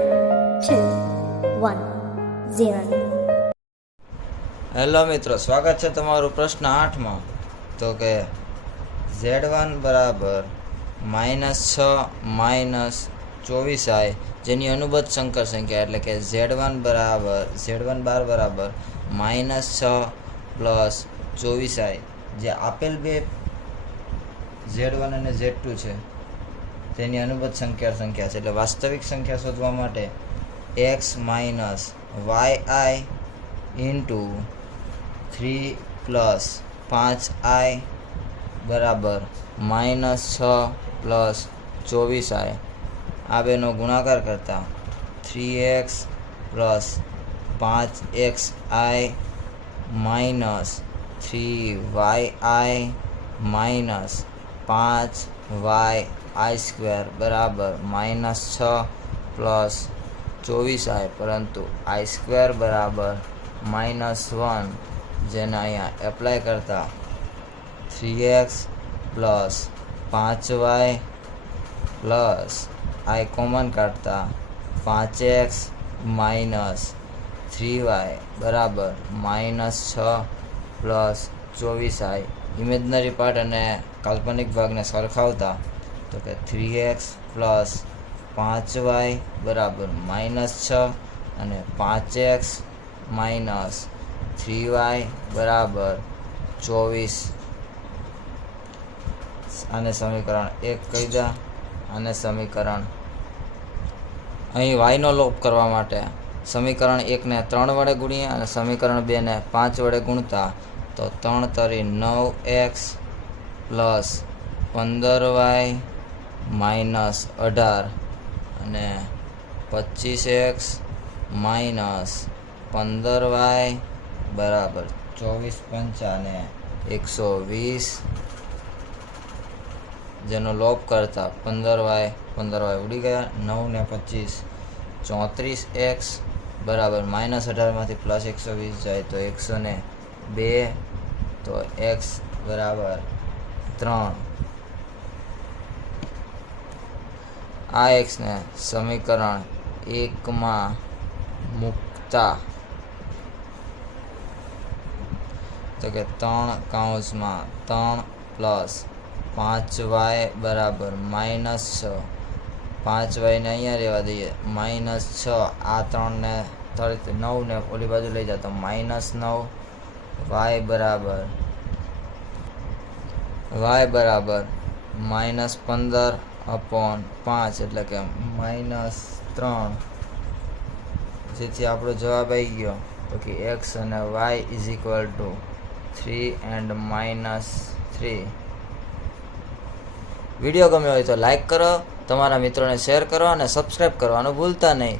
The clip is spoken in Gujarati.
2, 1, 0. હેલો મિત્રો, સ્વાગત છે તમારું પ્રશ્ન 8માં. તો કે Z1 બરાબર -6 -24i જેની અનુબદ્ધ સંકર સંખ્યા એટલે કે Z1 બાર બરાબર -6 પ્લસ 24i જે આપેલ બે Z1 અને Z2 છે તેની અનુબદ્ધ સંખ્યા છે. એટલે વાસ્તવિક સંખ્યા શોધવા માટે x minus yi into 3 plus 5i બરાબર -6 પ્લસ 24i આ બેનો ગુણાકાર કરતા 3x plus 5xi minus 3yi minus 5yi square બરાબર -6 પ્લસ 24i, પરંતુ i સ્ક્વેર બરાબર -1 જેને અહીંયા એપ્લાય કરતા 3x plus 5y plus i common કાઢતા 5x માઇનસ 3y બરાબર -6 પ્લસ 24i. ઇમેજનરી પાર્ટ અને કાલ્પનિક ભાગને સરખાવતા તો કે 3x પ્લસ 5y બરાબર -6 અને 5x માઇનસ 3y બરાબર 24. આને સમીકરણ 1 કહી દે. આને સમીકરણ અહીં વાયનો લોપ કરવા માટે સમીકરણ 1ને 3 વડે ગુણીએ અને સમીકરણ 2ને 5 વડે ગુણતા તો 3 તરી 9x પ્લસ 15y માઇનસ 18 અને 25x માઇનસ 15y બરાબર 24 અને 120 જેનો લોપ કરતા 15y ઉડી ગયા. 9 ને 25 34x બરાબર -18 માંથી પ્લસ 120 જાય તો 102 તો x બરાબર 3. આ એક્સને સમીકરણ 1માં મૂકતા તો કે 3 પ્લસ 5y બરાબર -6 5y ને અહીંયા રહેવા દઈએ -6 આ 3 ને 9 ને ઓલી બાજુ લઈ જાય તો -9 y બરાબર -15/5 એટલે કે -3 જેથી આપણો જવાબ આવી ગયો તો કે x અને y is equal to 3 and -3. Video ગમ્યો હોય તો લાઈક કરો, તમારા મિત્રોને શેર કરો અને સબસ્ક્રાઈબ કરવાનું ભૂલતા નહીં.